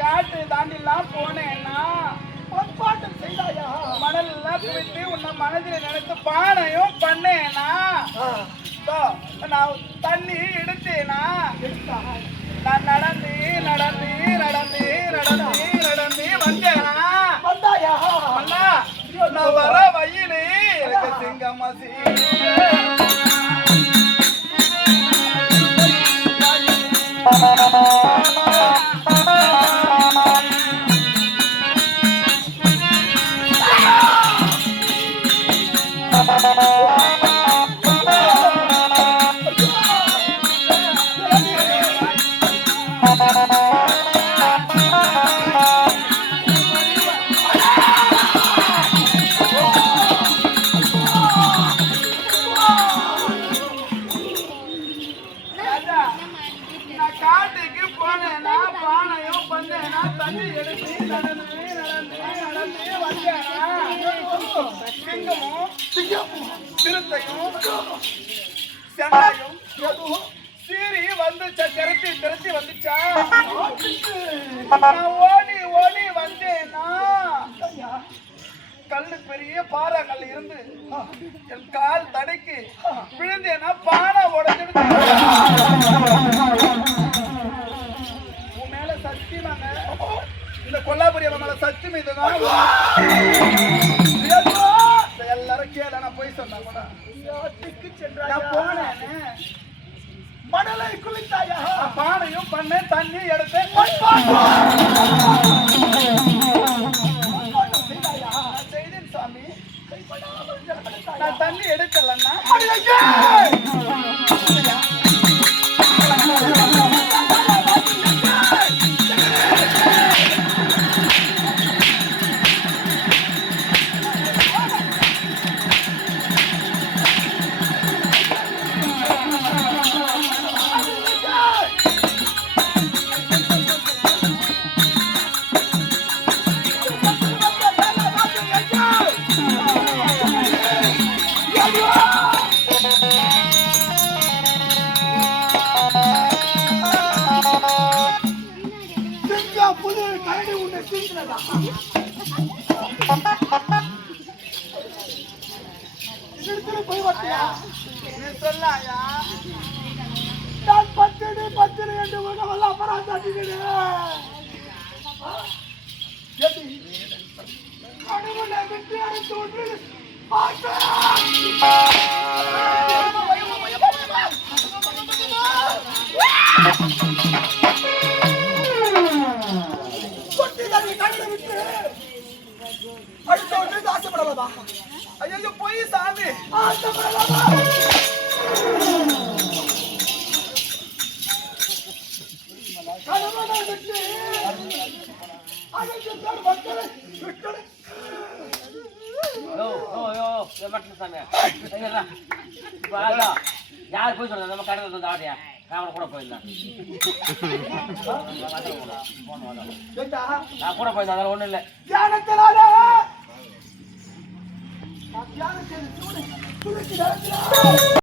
காட்டு தாண்டிலாம் போனேன்னா பொற்பாட்டம் செய்தாயா? மணல்லாம் குவித்து உன்னை மனதில் நினைத்து பானையும் பண்ணேனா? நான் தண்ணி எடுத்தேனா? நான் நடந்து நடந்து நடந்து நடந்து நடந்து வந்தேனா? வந்தாயா? அண்ணா நான் வர வயலு எனக்கு சிங்கமாசி காட்டுக்கு போனேன்னா பானையும் பண்ணேன்னா தண்ணி எடுத்து நடந்து நடந்து நடந்து வந்தேனா? சிங்கமும் சிறுத்தையும் சென்னையும் சீறி வந்துச்சா? திரட்டி திரட்டி வந்துச்சா? நான் ஓடி ஓடி வந்தேனா? கல்லு பெரிய பாறாங்கல்ல இருந்து என் கால் தடைக்கு விழுந்தேனா? பானை உடஞ்சிடுச்சு. உன் மேல சத்தியமாங்க, இந்த கொல்லாபுரி மேல சத்தியம் இதுதான். எல்லாரும் கேள, நான் போய் சொன்னா கூட நான் போனேன். மணலை குளித்தாயா? பானையும் பண்ணேன், தண்ணி எடுத்தேன். செய்தேன் சாமி, நான் தண்ணி எடுக்கலன்னா புது கரடி உன்னை சீக்கிரதா போய் வட்டியா? நீ சொல்லாயா? நான் பத்தினி பத்தினி என்று உலகம் அப்புறம் தட்டினு கடவுளை விட்டு அழைத்து ஒன்று ஆசைப்படலாமா? ஐயோ போய் சாமி, ஆசைப்படலாமா? கடவுளை விட்டு யார் போய் சொல்றது? நம்ம கடையில் வந்து ஆடியா நான் கூட போயிருந்தேன். நான் கூட போயிருந்தேன், அதெல்லாம் ஒண்ணும் இல்லை.